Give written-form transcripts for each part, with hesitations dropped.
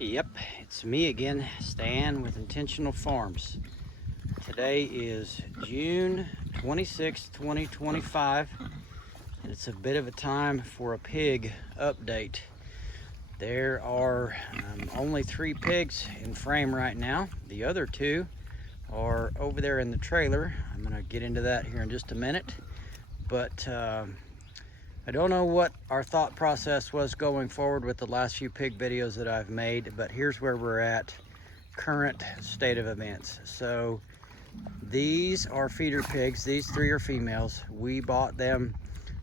Yep, it's me again, Stan with Intentional Farms. Today is June 26th, 2025, and it's a bit of a time for a pig update. There are only 3 pigs in frame right now. The other 2 are over there in the trailer. I'm going to get into that here in just a minute, but I don't know what our thought process was going forward with the last few pig videos that I've made, but here's where we're at, current state of events. So these are feeder pigs. These 3 are females. We bought them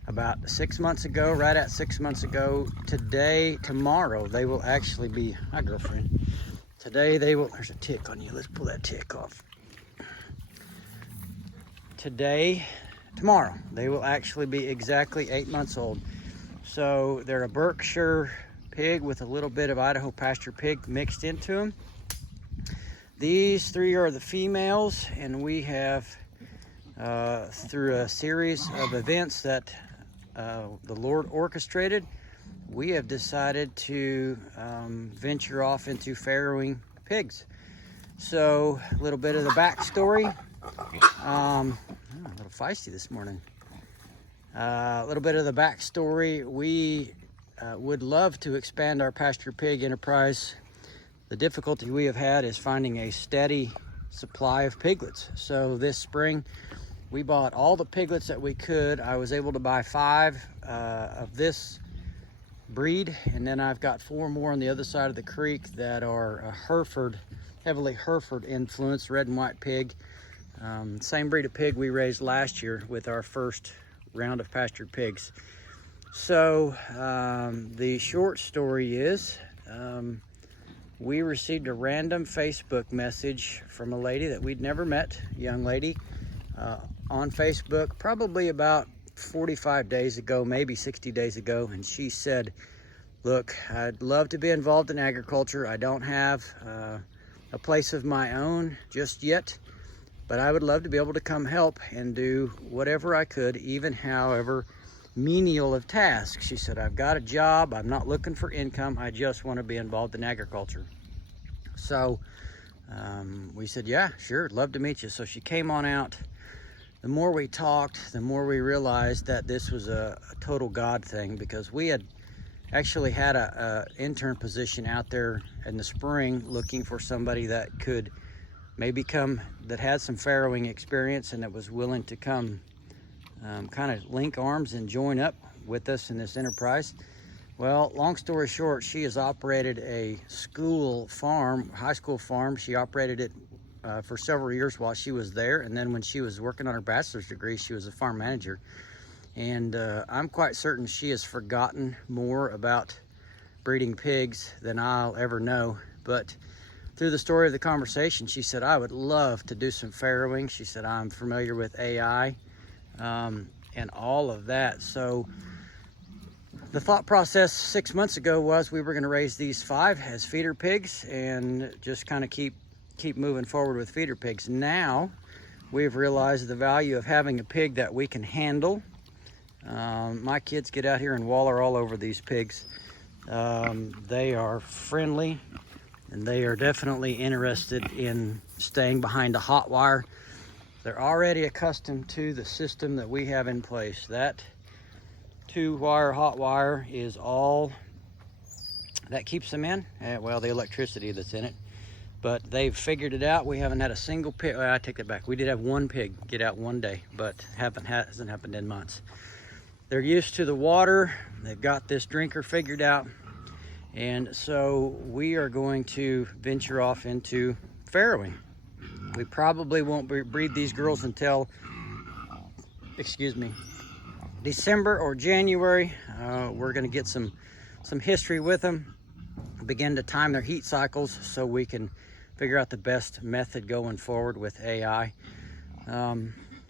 about 6 months ago, right at 6 months ago. Tomorrow, they will actually be, hi girlfriend. Today they will, there's a tick on you. Let's pull that tick off. Tomorrow, they will actually be exactly 8 months old. So they're a Berkshire pig with a little bit of Idaho pasture pig mixed into them. These 3 are the females, and we have, through a series of events that the Lord orchestrated, we have decided to venture off into farrowing pigs. So a little bit of the backstory. A little feisty this morning. A little bit of the backstory. We would love to expand our pasture pig enterprise. The difficulty we have had is finding a steady supply of piglets. So this spring, we bought all the piglets that we could. I was able to buy 5 of this breed, and then I've got 4 more on the other side of the creek that are a Hereford, heavily Hereford influenced red and white pig. Same breed of pig we raised last year with our first round of pastured pigs. So the short story is we received a random Facebook message from a lady that we'd never met, a young lady, on Facebook, probably about 45 days ago, maybe 60 days ago. And she said, look, I'd love to be involved in agriculture. I don't have a place of my own just yet, but I would love to be able to come help and do whatever I could, even however menial of tasks. She said, I've got a job. I'm not looking for income. I just want to be involved in agriculture. So we said, yeah, sure, love to meet you. So she came on out. The more we talked, the more we realized that this was a total God thing, because we had actually had a intern position out there in the spring looking for somebody that could maybe that had some farrowing experience and that was willing to come kind of link arms and join up with us in this enterprise. Well, long story short, she has operated a school farm, high school farm. She operated it for several years while she was there, and then when she was working on her bachelor's degree, she was a farm manager. And I'm quite certain she has forgotten more about breeding pigs than I'll ever know. But through the story of the conversation, she said, I would love to do some farrowing. She said, I'm familiar with AI and all of that. So the thought process 6 months ago was we were going to raise these 5 as feeder pigs and just kind of keep moving forward with feeder pigs. Now we've realized the value of having a pig that we can handle. My kids get out here and waller all over these pigs. They are friendly, and they are definitely interested in staying behind a hot wire. They're already accustomed to the system that we have in place. That 2-wire hot wire is all that keeps them in. Well, the electricity that's in it. But they've figured it out. We haven't had a single pig. Well, I take that back. We did have 1 pig get out one day, but hasn't happened in months. They're used to the water. They've got this drinker figured out. And so we are going to venture off into farrowing. We probably won't breed these girls until, December or January. We're going to get some history with them, begin to time their heat cycles so we can figure out the best method going forward with AI.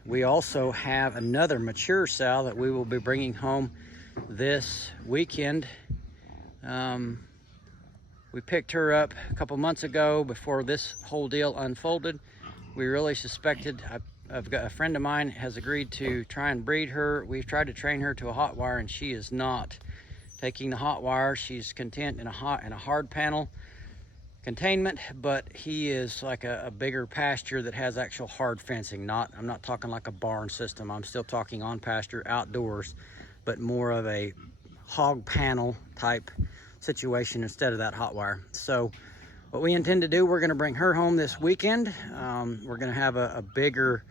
We also have another mature sow that we will be bringing home this weekend. We picked her up a couple months ago before this whole deal unfolded. We really suspected, I've got a friend of mine has agreed to try and breed her. We've tried to train her to a hot wire, and she is not taking the hot wire. She's content in a hard panel. containment, but he is like a bigger pasture that has actual hard fencing. I'm not talking like a barn system. I'm still talking on pasture, outdoors, but more of a hog panel type situation instead of that hot wire. So what we intend to do, we're going to bring her home this weekend. We're going to have a bigger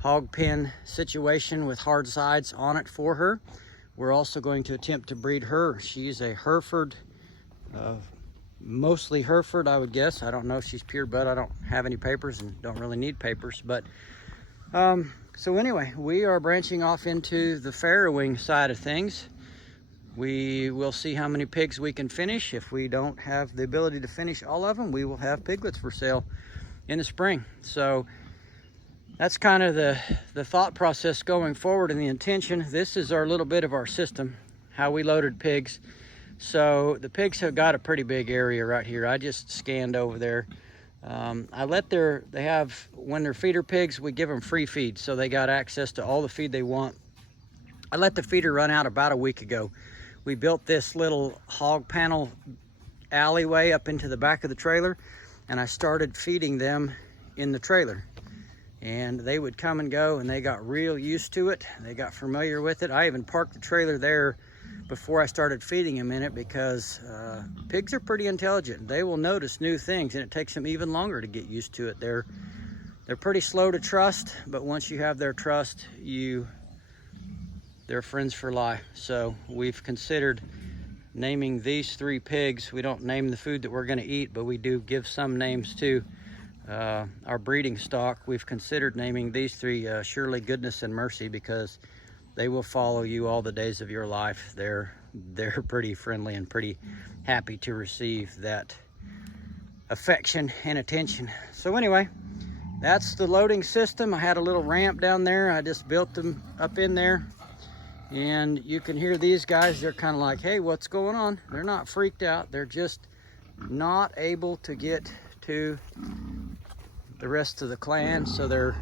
hog pen situation with hard sides on it for her. We're also going to attempt to breed her. She's a Hereford, mostly Hereford, I would guess. I don't know if she's pure bred. I don't have any papers and don't really need papers. But so anyway, we are branching off into the farrowing side of things. We will see how many pigs we can finish. If we don't have the ability to finish all of them, we will have piglets for sale in the spring. So that's kind of the thought process going forward and the intention. This is our little bit of our system, how we loaded pigs. So the pigs have got a pretty big area right here. I just scanned over there. When they're feeder pigs, we give them free feed. So they got access to all the feed they want. I let the feeder run out about a week ago. We built this little hog panel alleyway up into the back of the trailer, and I started feeding them in the trailer. And they would come and go, and they got real used to it. They got familiar with it. I even parked the trailer there before I started feeding them in it, because pigs are pretty intelligent. They will notice new things, and it takes them even longer to get used to it. They're pretty slow to trust, but once you have their trust, they're friends for life. So we've considered naming these 3 pigs. We don't name the food that we're going to eat, but we do give some names to our breeding stock. We've considered naming these 3 Surely, Goodness, and Mercy, because they will follow you all the days of your life. They're pretty friendly and pretty happy to receive that affection and attention. So anyway, that's the loading system. I had a little ramp down there. I just built them up in there. And you can hear these guys, they're kind of like, hey, what's going on? They're not freaked out. They're just not able to get to the rest of the clan. So they're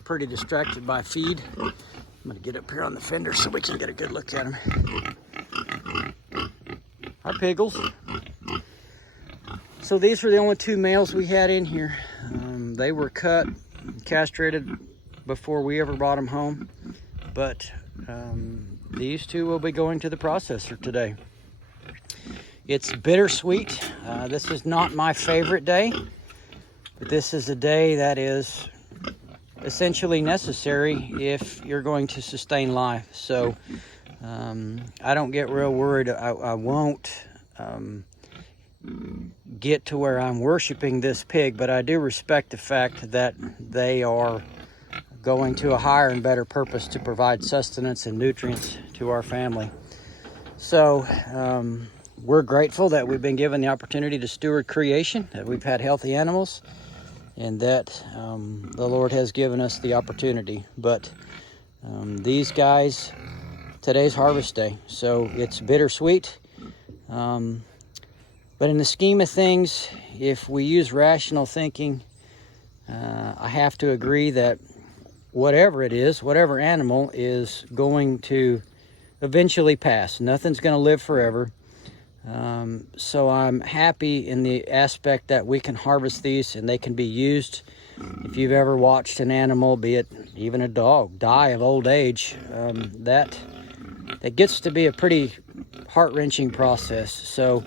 pretty distracted by feed. I'm gonna get up here on the fender so we can get a good look at them. Hi, Piggles. So these were the only 2 males we had in here. They were cut, castrated before we ever brought them home. But these 2 will be going to the processor today. It's bittersweet. This is not my favorite day, but this is a day that is essentially necessary if you're going to sustain life. So I don't get real worried. I won't get to where I'm worshiping this pig, but I do respect the fact that they are going to a higher and better purpose to provide sustenance and nutrients to our family. So we're grateful that we've been given the opportunity to steward creation, that we've had healthy animals, and that the Lord has given us the opportunity. But these guys, today's harvest day, so it's bittersweet. But in the scheme of things, if we use rational thinking, I have to agree that whatever it is, whatever animal is going to eventually pass. Nothing's going to live forever. So I'm happy in the aspect that we can harvest these and they can be used. If you've ever watched an animal, be it even a dog, die of old age, that gets to be a pretty heart-wrenching process. So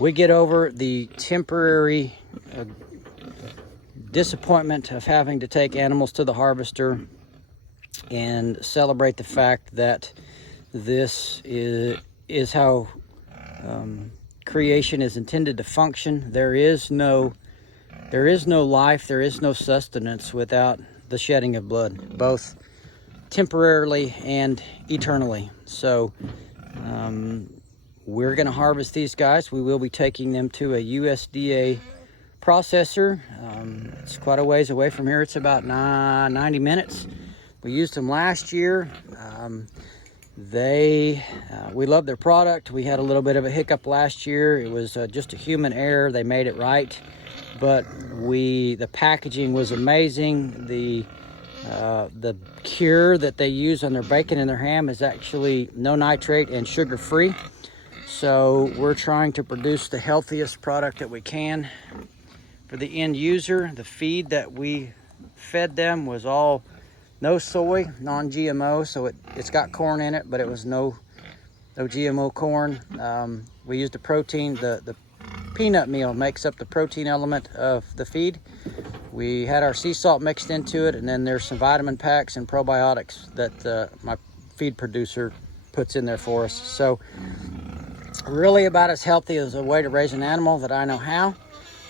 we get over the temporary disappointment of having to take animals to the harvester and celebrate the fact that this is how creation is intended to function. There is no life, there is no sustenance without the shedding of blood, both temporarily and eternally. So we're going to harvest these guys. We will be taking them to a USDA processor. It's quite a ways away from here. It's about 90 minutes. We used them last year. We love their product. We had a little bit of a hiccup last year. It was just a human error. They made it right, but the packaging was amazing. The cure that they use on their bacon and their ham is actually no nitrate and sugar free. So we're trying to produce the healthiest product that we can for the end user. The feed that we fed them was all no soy, non-GMO, so it's got corn in it, but it was no GMO corn. We used a protein, the peanut meal makes up the protein element of the feed. We had our sea salt mixed into it, and then there's some vitamin packs and probiotics that my feed producer puts in there for us. So really about as healthy as a way to raise an animal that I know how.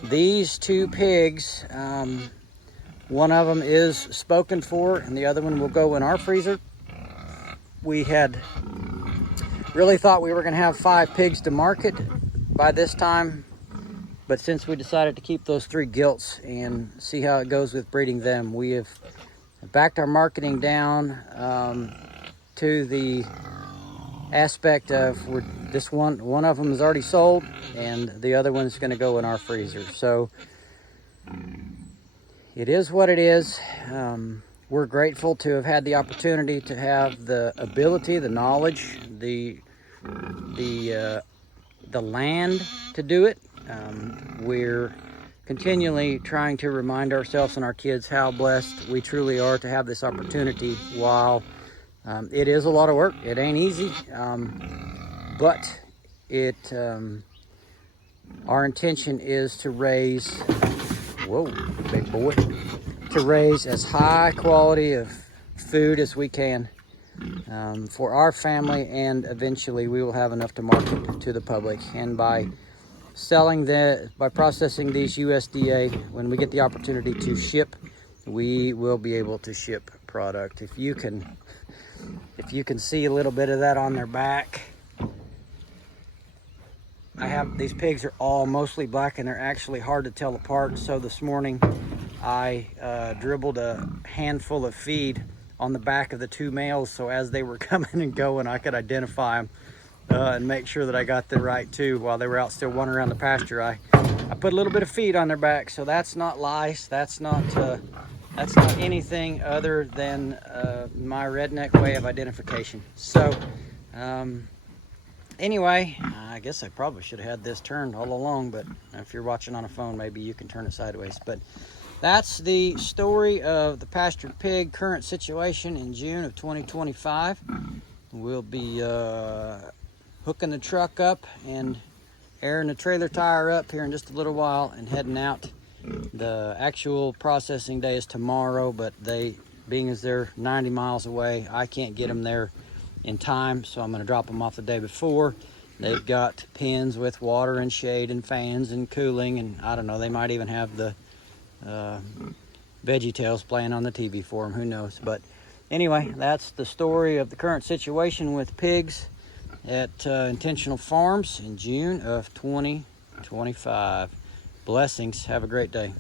These two pigs, one of them is spoken for and the other one will go in our freezer. We had really thought we were going to have 5 pigs to market by this time, but since we decided to keep those 3 gilts and see how it goes with breeding them, we have backed our marketing down to the aspect of this one of them is already sold and the other one's going to go in our freezer. So it is what it is. We're grateful to have had the opportunity to have the ability, the knowledge, the land to do it. We're continually trying to remind ourselves and our kids how blessed we truly are to have this opportunity. While it is a lot of work, it ain't easy, but our intention is to raise, whoa, big boy, to raise as high quality of food as we can for our family, and eventually we will have enough to market to the public. And by processing these USDA, when we get the opportunity to ship, we will be able to ship product. If you can see a little bit of that on their back. These pigs are all mostly black and they're actually hard to tell apart. So this morning I dribbled a handful of feed on the back of the 2 males, so as they were coming and going I could identify them and make sure that I got the right 2 while they were out still wandering around the pasture. I put a little bit of feed on their back, so that's not lice, that's not anything other than my redneck way of identification. So anyway, I guess I probably should have had this turned all along, but if you're watching on a phone, maybe you can turn it sideways. But that's the story of the pastured pig current situation in June of 2025. We'll be hooking the truck up and airing the trailer tire up here in just a little while and heading out. The actual processing day is tomorrow, but being as they're 90 miles away, I can't get them there in time, so I'm going to drop them off the day before. They've got pens with water and shade and fans and cooling, and I don't know, they might even have the VeggieTales playing on the TV for them, who knows. But anyway, that's the story of the current situation with pigs at Intentional Farms in June of 2025. Blessings. Have a great day.